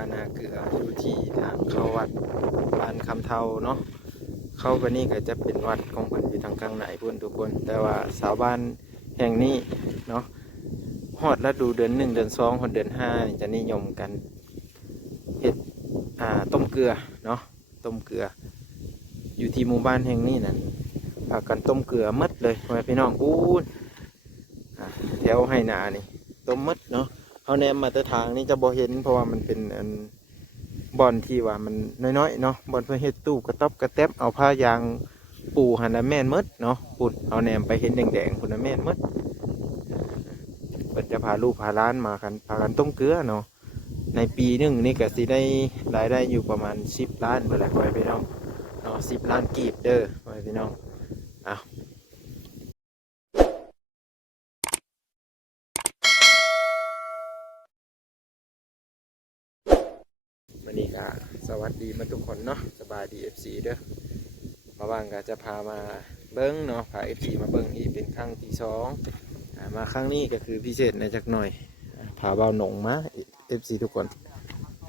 านาเกลืออยู่ที่ทางเข้าวัดบ้านคำเทาเนาะเข้าไปนี่ก็จะเป็นวัดของเพิ่นอยู่ทางกลางไหนพุ่นทุกคนแต่ว่าชาวบ้านแห่งนี้เนาะฮอดฤดูเดือน1เดือน2ฮอดเดือน5นี่จะนิยมกันเฮ็ดต้มเกลือเนาะต้มเกลืออยู่ที่หมู่บ้านแห่งนี้นั่นพากันต้มเกลือหมดเลยพ่อแม่พี่น้องอู้แถวให้นานี่ต้มหมดเนาะเขาแนมมาแต่ทางนี่จะบ่เห็นเพราะว่ามันเป็นบ่อนที่ว่ามันน้อยๆเนาะบ่อนเพื่อเฮ็ดตู้กระต๊อบกระแต๊บเอาผ้ายางปูหันน่ะแม่นหมดเนาะปุ่นเอาแนมไปเห็นแดงๆพุ่นน่ะแม่นหมดเพิ่นจะพาลูกพาหลานมากันพากันต้มเกลือเนาะในปีหนึงนี่ก็สิได้รายได้อยู่ประมาณ10 ล้านไปแหละพ่อแม่พี่น้องเนาะ10 ล้านกีบเด้อพ่อแม่พี่น้องอ้าววันนี้ก็สวัสดีมาทุกคนเนาะสบายดี FC เด้อมาว่างก็จะพามาเบิ้งเนาะพา FC มาเบิ้งอีกเป็นครั้งที่สองมาครั้งนี้ก็คือพิเศษในจักหน่อยพาเบาหนงมา FC ทุกคน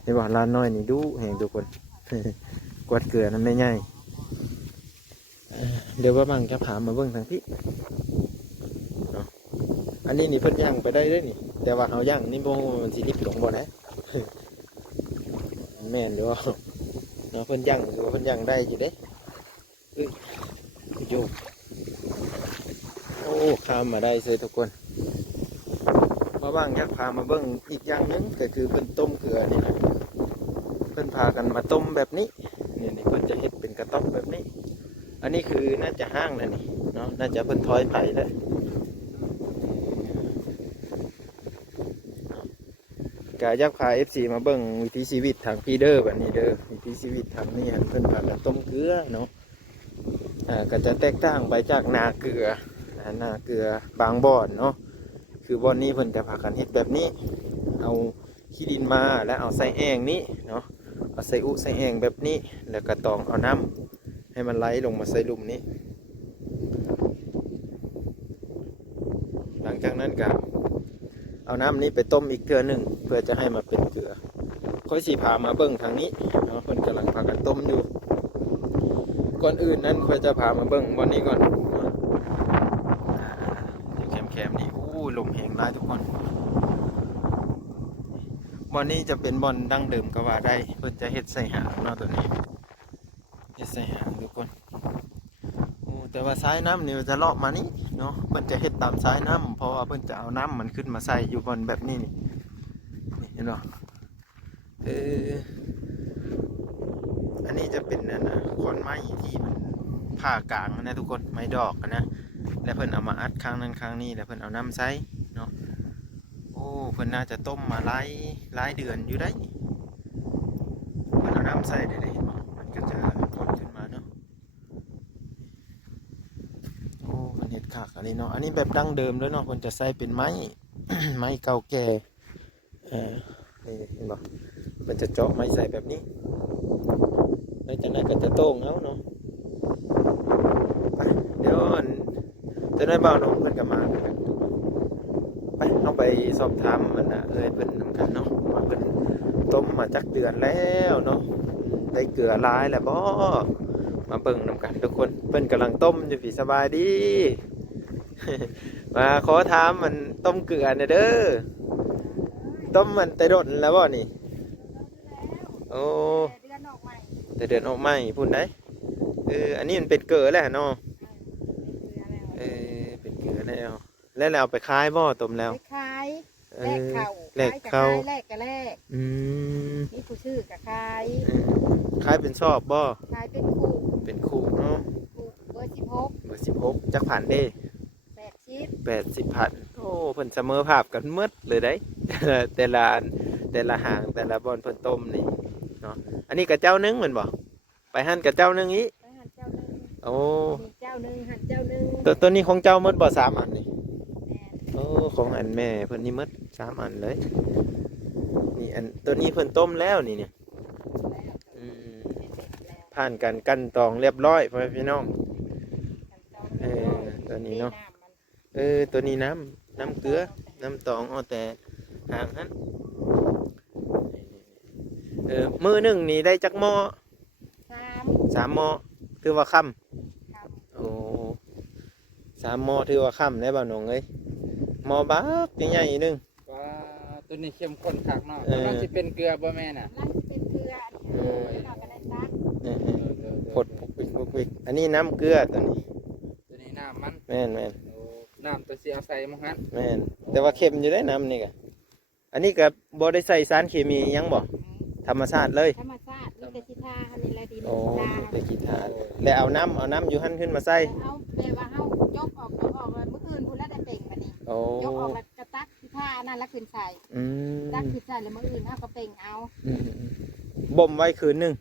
ในบ้านร้านน้อยนี่ดูแห่งทุกคน กวาดเกลือน้ำได้ง่ายเดี๋ยวว่าบังจะพามาเบิ้งทางที่เนาะอันนี้นี่เพิ่นย่างไปได้ด้วยนี่แต่ว่าเขาย่างนี่โบมันสิลิบหลงบ่นะ แม่นด้วยเนาะเพิ่นย่างหรือว่าเพิ่นย่างได้อยู่เด้โยกโอ้ข้ามมาได้เลยทุกคนมาบ้างอยากพามาเบิ้งอีกอย่างนึงก็คือเพิ่นต้มเกลือนี่นะเพิ่นพากันมาต้มแบบนี้นี่เพิ่นจะเฮ็ดเป็นกระต๊อบแบบนี้อันนี้คือน่าจะห้างนะนี่เนาะน่าจะเพิ่นถอยไผ่แล้วกาอยากพา FC มาเบิ้งวิถีชีวิตทางพี่เด้อแบบนี้เด้อวิถีชีวิตทางนี้เพิ่นพากันต้มเกลือเนาะก็จะแตกต่างไปจากนาเกลือนาเกลือบางบ่อนเนาะคือบ่อนนี้เพิ่นจะพากันเฮ็ดแบบนี้เอาขี้ดินมาแล้วเอาใส่แอ่งนี้เนาะเอาใส่อุใส่แอ่งแบบนี้แล้วก็ตองเอาน้ำให้มันไหลลงมาใส่หลุมนี้หลังจากนั้นก็เอาน้ำนี้ไปต้มอีกเทื่อหนึ่งเพื่อจะให้มาเป็นเกลือค่อยสีพามาเบิ่งทางนี้เนาะเพิ่นกำลังพากันต้มอยู่ก่อนอื่นนั้นค่อยจะพามาเบิ่งบ่อนนี้ก่อนแคมนี่อู้ลมแห้งหลายทุกคนบ่อนนี้จะเป็นบ่อนดั้งเดิมก็ว่าได้เพิ่นจะเฮ็ดใส่หางเนาะตัวนี้เฮ็ดใส่หางทุกคนแต่ว่าสายน้ำนี่จะเลาะมานี้เนาะเพิ่นจะเฮ็ดตามสายน้ำเพราะว่าเพิ่นจะเอาน้ำมันขึ้นมาใส่อยู่บนแบบนี้นี่เห็นบ่อันนี้จะเป็นขอนไม้ที่มันผ่ากลางนะทุกคนไม้ดอกนะแล้วเพิ่นเอามาอัดข้างนั้นข้างนี้แล้วเพิ่นเอาน้ำใส่เนาะโอ้เพิ่นน่าจะต้มมาหลายเดือนอยู่ได้เพิ่นเอาน้ำใส่ได้เห็นบ่มันก็จะพ่นขึ้นมาเนาะโอ้เพิ่นเฮ็ดคักอันนี้เนาะอันนี้แบบดั้งเดิมเลยเนาะเพิ่นจะใส่เป็นไม้ ไม้เก่าแก่นี่เห็นบ่เพิ่นจะเจาะไม้ใส่แบบนี้แล้วจากนั้นก็จะโต้งเอาเนาะไปเดี๋ยวจะได้เบาหนงเพิ่นก็มาไปเอาไปสอบถามมันเพิ่นนำกันเนาะว่าเพิ่นต้มมาจักเดือนแล้วเนาะได้เกลือหลายแล้วบ่มาเบิ่งนำกันทุกคนเพิ่นกำลังต้มอยู่พี่สบายดี มาขอถามมันต้มเกลือเนี่ยเด้อต้มมันแต่ดดแล้วบ่นี่โอ้แต่เดือนออกใหม่พูดได้อันนี้มันเป็นเกลือแล้วเนาะเป็นเกลือแล้วเอาไปขายบ่ต้มแล้วไปขายแลกเข้าแลกกับแลกนี่ผู้ชื่อกับขายขายเป็นชอบบ่ขายเป็นคู่เนาะคู่เบอร์16จักผ่านเด้80พันโอ้เพิ่นเสมอภาพกันหมดเลยได้ แต่ละหางแต่ละบอนเพิ่นต้มนี่เนาะอันนี้กับเจ้านึงเหมือนบ่ไปหั่นกับเจ้านึงอีโอ้เจ้านึงหั่นเจ้านึงตัวนี้ของเจ้าหมดบ่3อันนี่โอ้ของอันแม่เพิ่นนี่หมด3อันเลยนี่อันตัวนี้เพิ่นต้มแล้วนี่เนี่ยผ่านการกั้นตองเรียบร้อยพ่อพี่น้องตัวนี้เนาะตัวนี้น้ำเกลือน้ำตองเอาแต่หางนั้น มื้อหนึงนี่ได้จักหม้อ สาม 3หม้อถือว่าค่ำ ค โอ้3หม้อถือว่าค่ำได้บ่น้องเอ้ยหม้อบักใหญ่ๆนึง ว่าตัวนี้เข้มข้นคักเนาะ เออ กำลังสิเป็นเกลือบ่แม่น่ะ ำร่างที่เป็นเกลือเราก็ได้ซัก เออ เออ ๆพดปุกวิกอันนี้น้ำเกลือตัวนี้ ตัวนี้น้ำมัน แม่นแม่น โอ้น้ำตัวสิเอาใส่มั้งฮั่น แม่นแต่ว่าเค็มอยู่ได้น้ำนี่ก็อันนี้ก็บ่ได้ใส่สารเคมีอิหยังบ่ธรรมชาติเลย ธรรมชาติมีแต่สิทาอันนี้แหละดิน โอ้ ทา ไปกีทาแล้วเอาน้ำอยู่หั่นขึ้นมาใส่ เอาแปลว่าเฮายกออกแล้วเมื่อคืนพุ่นแล้วได้เป่งบัดนี้ โอ้ ยกออกแล้วกระตักสิทาอันนั้นแล้วขึ้นใส่ อืม ตักขึ้นใส่แล้วมื้ออื่นเฮาก็เป่งเอา อืมบ่มไว้คืนหนึง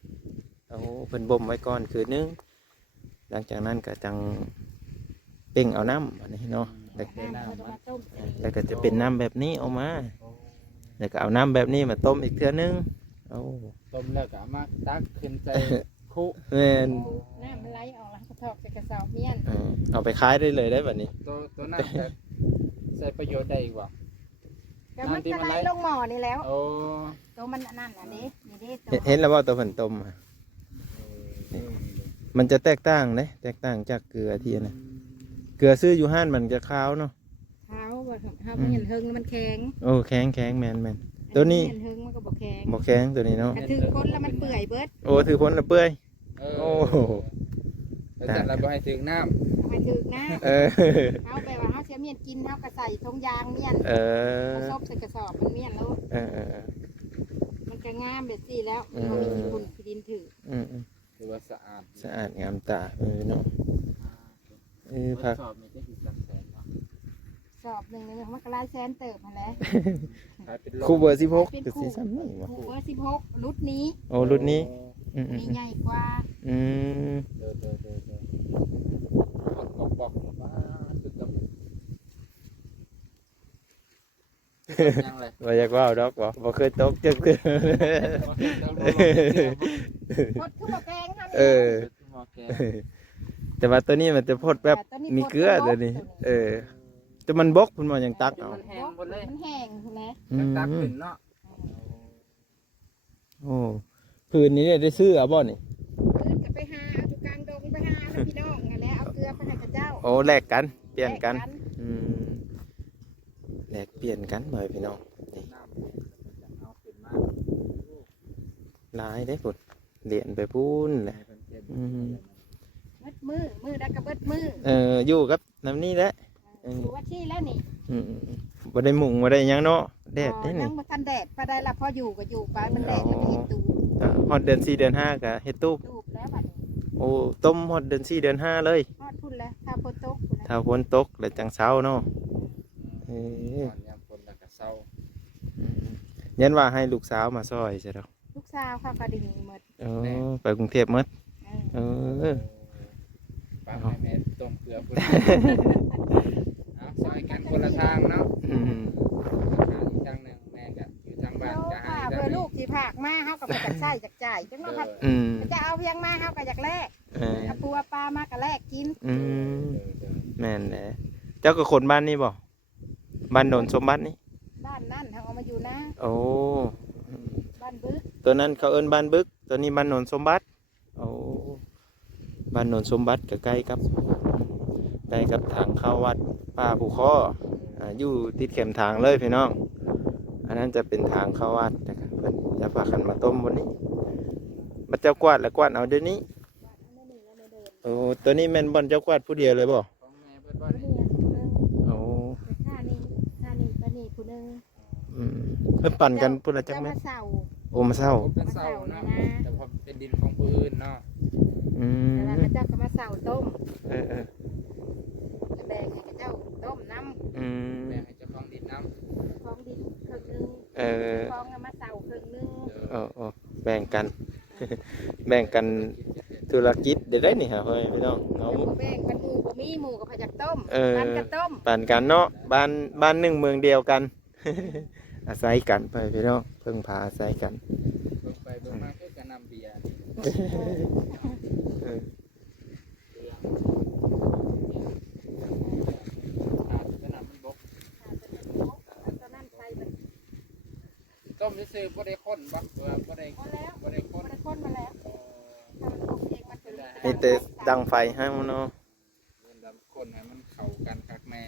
โอ้เพิ่นบ่มไว้ก่อนคืนหนึงหลังจากนั้นก็จังเป่งเอาน้ำอันนี้เนาะแล้ว น้ำเราจะมาต้ม แล้วก็จะเป็นน้ำแบบนี้ออกมา แล้วก็เอาน้ำแบบนี้มาต้มอีกเทื่อนึงโอ้ ต้มแล้วก็เอามาตักขึ้นใส่คุ แม่น น้ำมันไหลออกแล้วก็ทอกใส่กระสอบเมียน เอาไปขายได้เลยได้แบบนี้ ตัวนั้นก็ใส่ประโยชน์ได้อีกบ่ ก็มันจะไหลลงหม้อนี่แล้ว โอ้ ตัวมันอันนั่นอันนี้นี่เด้ตัว เห็นแล้วว่าตัวผนต้มอะมันจะแตกต่างเลยแตกต่างจากเกลือที่นะเกลือซื้ออยู่ห้านมันจะขาวเนาะ เท้าว่าเท้ามันเห็นเฮิงแล้วมันแข็ง โอ้แข็งแมนตัวนี้ เห็นเฮิงมันก็บอกแข็ง บอกแข็งตัวนี้เนาะ กระถือคนแล้วมันเปื่อยเบิด โอ้ถือพ้นละเปื่อย เอ โอ้ แล้วจัดเราบ่ให้ถึงน้ำ ทำไมถึกนะ เออ เขาไปว่าเขาเสียเมียนกินเขาก็ใส่ทงยางเมียน เออ เขาซบใส่กระสอบมันเมียนแล้ว เออ มันก็งามแบบสี่แล้วมันมีที่ปุ่นที่ดินถือ ถือว่าสะอาด สะอาดงามตาเนาะผัก สอบมีได้กี่สักแสนเนาะ สอบหนึ่งนึงมันก็ไล่แสนเติบมาแล้ว ขายเป็น คู่เบอร์16 เป็น จุด คู่ สี่สามนี่วะ คู่เบอร์16รุ่นนี้ โอ้รุ่นนี้อืม มีใหญ่กว่า อืม เดินบอกว่าสุดยอดยังเลย ว่าอยากว่าดอกบ่เคยตกจักเทื่อ พดคือบ่แพงค่ะ เออ แต่ว่าตัวนี้มันจะพดแบบมีเกลือตัวนี้ แต่มันบกคุณหมอยังตักเอา มันแห้งหมดเลย มันแห้งใช่ไหม ตักขึ้นเนาะ โอ้คืนนี้เนี่ยได้ซื้อเอาบ่นี่ คืนก็ไปหาเอาอยู่กลางดงไปหาแล้วพี่น้องนั่นแหละเอาเกลือไปให้กับเจ้า โอ้แลกกันเปลี่ยนกัน แล อืมแลกเปลี่ยนกันบ่พี่น้องนี่ น้ำจะเอาขึ้นมา หลายได้พุ่นเหรียญไปพูนแหละ เบิดมือได้ก็เบิดมือ อยู่กับน้ำนี่แหละ อยู่ว่าที่แล้วนี่ บ่ได้มุ่งบ่ได้หยังเนาะแดดได้ นั่ นี่ งมาทันแดดพอได้ละพออยู่ก็อยู่ไปมันแดดมันเห็นตู ฮอดเดือน4เดือน5ก็เฮ็ดตู้ ตูบแล้วบัดนี้ โอ้ต้มฮอดเดือน4เดือน5เลย ทอดพุ่นแล้วถ้าฝนตกพุ่นแล้ว ถ้าฝนตกแล้วจังเช้าเนาะ ก่อนยามฝนแล้วก็เศร้า ยันว่าให้ลูกสาวมาซอยใช่ดอก ลูกสาวเขาก็ไดีหมด ไปกรุงเทพหมด เออ เออ ป้าแม่ต้มเกลือพุ่นเอาซอยกันคนละทางเนาะ อืม ทางอีกทางหนึ่งแม่ก็อยู่ทางบ้าน แล้ว จะ ค่ะ หา เพื่อลูกที่ผากมาเขาก็ไปจักใช้จักจ่ายจังเนาะครับ อืม จะเอาเพียงมาเขาก็อยากแลก เออ เอาปูเอาปลามาก็แลกกิน อืมแม่นแหละเจ้าก็คนบ้านนี้บ่บ้านโนนสมบัตินี่ บ้านนั่นเขาเอามาอยู่นะ โอ้ บ้านบึก ตัวนั้นเขาเอิ้นบ้านบึก ตัวนี้บ้านโนนสมบัติโอ้บ้านโนนสมบัติก็ใกล้กับทางเข้าวัดป่าภูข้ออยู่ติดเข็มทางเลยพี่น้องอันนั้นจะเป็นทางเข้าวัดนะครับเพิ่นจะพากันมาต้มวันนี้มาเจ้ากวาดแล้วกวาดเอาเดี๋ยวนี้โอ้ตัวนี้แม่นบ่อนเจ้ากวาดผู้เดียวเลยบ่ ของแม่เพิ่นว่า นี่ นี่ ผู้นึง โอ้ ค่านี่ปานี่ผู้นึง เพิ่นปั่นกันพุ่นละจัก เจ้า แม่ มาน เสา โอ้มาเศร้า ผมเป็นเสาเนาะแต่พอเป็นดินของผู้อื่นเนาะ อืม แต่ว่าพระเจ้าก็มาเสาต้ม เออ แบ่งให้พระเจ้าต้มน้ อืม แม่ให้เจ้าของดินน้ำ ำของดินครึ่งหนึง เออ ของเอามาเสาครึ่งหนึง โอ้แบ่งกัน แบ่งกันธุรกิจเดี๋ยวได้นี่ฮะเฮ้ยพี่น้องเอา แล้วก็แบ่งกันหมู่ก็มีหมู่กับพระจักต้ม เออ กันก็ต้ม ปั่นกันเนาะบ้านหนึ่งเมืองเดียวกัน อาศัยกันไปพี่น้องเพิ่งพาอาศัยกัน เบิ่งไปเบิ่งมาคือการนำเบียร์ เออ อาจจะนำมันบก ตอนนั้นใส่มัน ต้มซื่อๆบ่ได้ข้นบ่บ่ได้ พอแล้ว บ่ได้ข้น มันคนมาแล้วถ้ามันปลูกเองมันถึง นี่แต่ดังไฟให้มันเนาะ เดินดำข้นให้มันเข้ากันคักแม่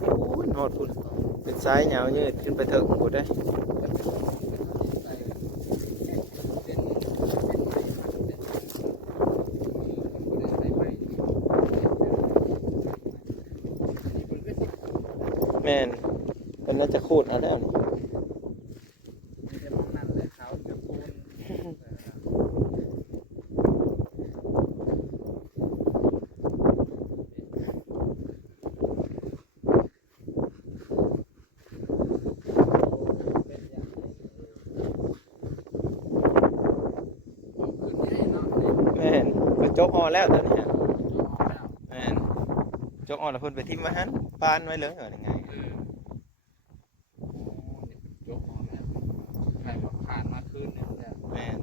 โอ้ยโนดพุ่นเป็นสายยาวยืดขึ้นไปเถิงพุ่นได้แม่นเป็นน่าจะคูดเอาแล้วนี่แม่นก็จกออแล้วตอนนี้แม่นจกออแล้วเพิ่นไปทิ่มไว้หั่นปานไว้เลยเหรอยังไงแม่น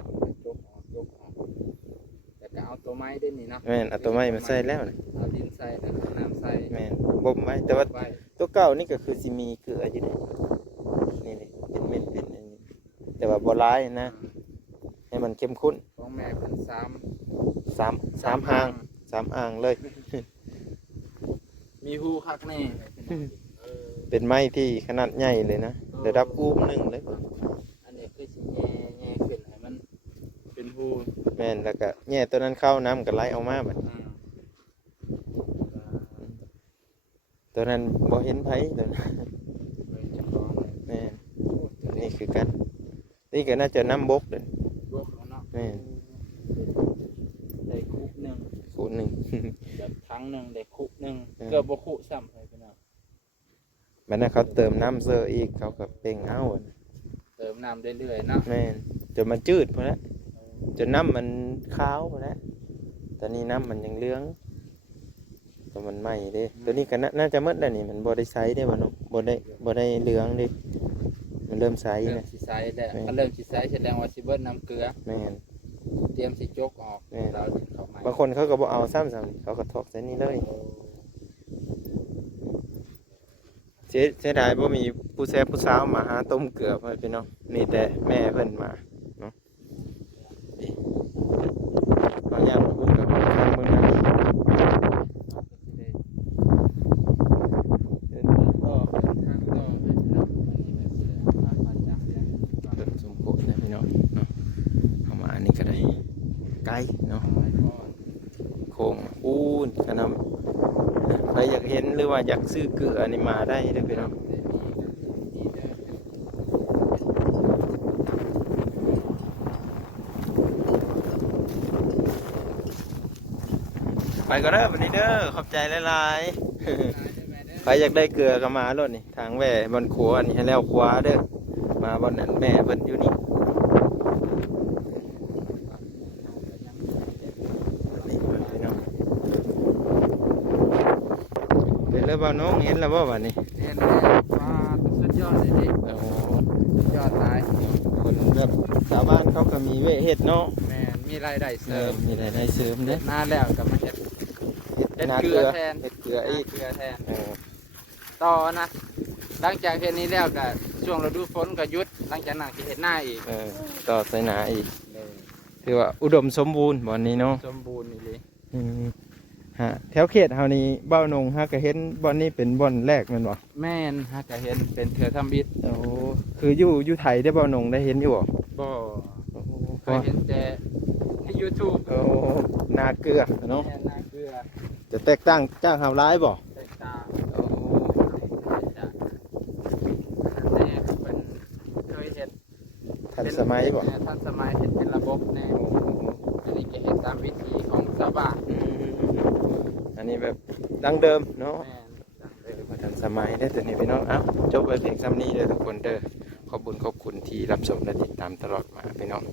แต่ก็เอาตัวไม้ได้นี่เนาะ แม่นเอาตัวไม้มาใส่แล้วนี่ เอาดินใส่แล้วก็น้ำใส่ แม่นบ่มไว้แต่ว่า ไว้ ตัวเก่านี่ก็คือสิมีเกลืออยู่นี่นี่เป็นเม็ดเป็นอันนี้แต่ว่าบ่ร้ายนะให้มันเข้มข้น ของแม่เป็นสามอ่างสามอ่างเลย มีหูคักแน่เป็นไม้ที่ขนาดใหญ่เลยนะระดับอูมหนึ่งเลย อันนี้คือสิแง่ขึ้นให้มันเป็นหู แม่นแล้วก็แง่ตัวนั้นเข้าน้ำก็ไหลออกมาบัดตัวนั้นบ่เห็นไผตัวนั้นแม่นนี่คือกันนี่ก็น่าจะน้ำบกเด้อ บวกแล้วเนาะ แม่น ได้คุกหนึ่ง คูณหนึ่ง แบบทั้งหนึ่งได้คุกหนึ่งเกือบบ่คุซ้ำเลยพี่น้อง มันน่ะเขาเติมน้ำเซอร์อีกเขาก็เป่งเอาอะ เติมน้ำเรื่อยๆเนาะ แม่นจนมันจืดพอแล้วจนน้ำมันขาวพอแล้วตอนนี้น้ำมันยังเหลืองตัวมันไหม้เด้ตัวนี้ก็น่าจะหมดแล้วนี่มันบ่ได้ใสได้บ่เนาะบ่ได้เหลืองเด้มันเริ่มใส เริ่ม นะ สิใสแล้วก็เริ่มสิใสแสดงว่าสิเบิดน้ำเกลือ แม่น เตรียมสิจกออกเราดินเข้ามา บางคนเขาก็บ่เอาซ้ำๆเขาก็ทอกใส่นี่เลยเสียดายบ่มีผู้แซ่บผู้สาวมาหาต้มเกลือเพิ่นพี่น้องมีแต่แม่เพิ่นมาเนาะนี่บางอย่างพูดกับทางเบิ่งนะเดินทางต่อ ทางต่อให้พี่น้องวันนี้มันสิได้มาจากเนี่ย เดินสมโภชนะพี่น้องเนาะเข้ามาอันนี้ก็ได้ไกลเนาะโค้งปูนขนาดใครอยากเห็นหรือว่าอยากซื้อเกลือนี่มาได้เด้อพี่น้องไปก็เด้อวันนี้เด้อขอบใจหลายๆ ใครอยากได้เกลือก็มาโลดนี่ทางแหว่บนขัวนี่ให้แล้วขวาเด้อมาบนนั้นแม่เพิ่นอยู่นี่นี่พี่น้องเป็นแล้วบ่น้องเห็นแล้วบ่บัดนี้ เห็นแล้วว่าสุดยอดเลยดิ โอ้ สุดยอดหลาย คนแบบชาวบ้านเขาก็มีเวเฮ็ดเนาะ แม่นมีรายได้เสริม มีรายได้เสริมเด้ นานแล้วก็มาเฮ็ด เฮ็ด นา เกลือแทน เฮ็ดเกลืออีก เกลือแทน เออ ต่อนะหลังจากเฮ็ดนี้แล้วก็ช่วงฤดูฝนก็หยุดหลังจากนั้นก็เฮ็ดหน้าอีก ต่อใส่หนาอีกถือว่าอุดมสมบูรณ์บ่อนนี้เนาะ สมบูรณ์นี่เลย อืมฮะแถวเขตเฮานี่เบ้านงฮะก็เห็นบ่อนนี้เป็นบ่อนแรกแม่นบ่ แม่นฮะก็เห็นเป็นเถื่อทำบิด โอ้คืออยู่ไทยได้บ่อนงได้เห็นอยู่บ่ บ่ โอ้ เคยเห็นแต่ใน YouTube โอ้นาเกลือเนาะ แม่นนาเกลือ จะแตกต่างจากเฮาหลายบ่ แตกต่าง โอ้ จากอันแน่เป็นเคยเห็น ทันสมัยบ่ ทันสมัยเห็นเป็นระบบแน่ โอ้ อันนี้ก็เห็นตามวิธีของชาวบ้าน อืมอันนี้แบบดั้งเดิมเนาะ แม่นดังเลย ทันสมัยได้ตัวนี้พี่น้องเอ้าจบไปเพียงซ้ำนี้เด้อทุกคนเด้อขอบคุณที่รับชมและติดตามตลอดมาพี่น้อง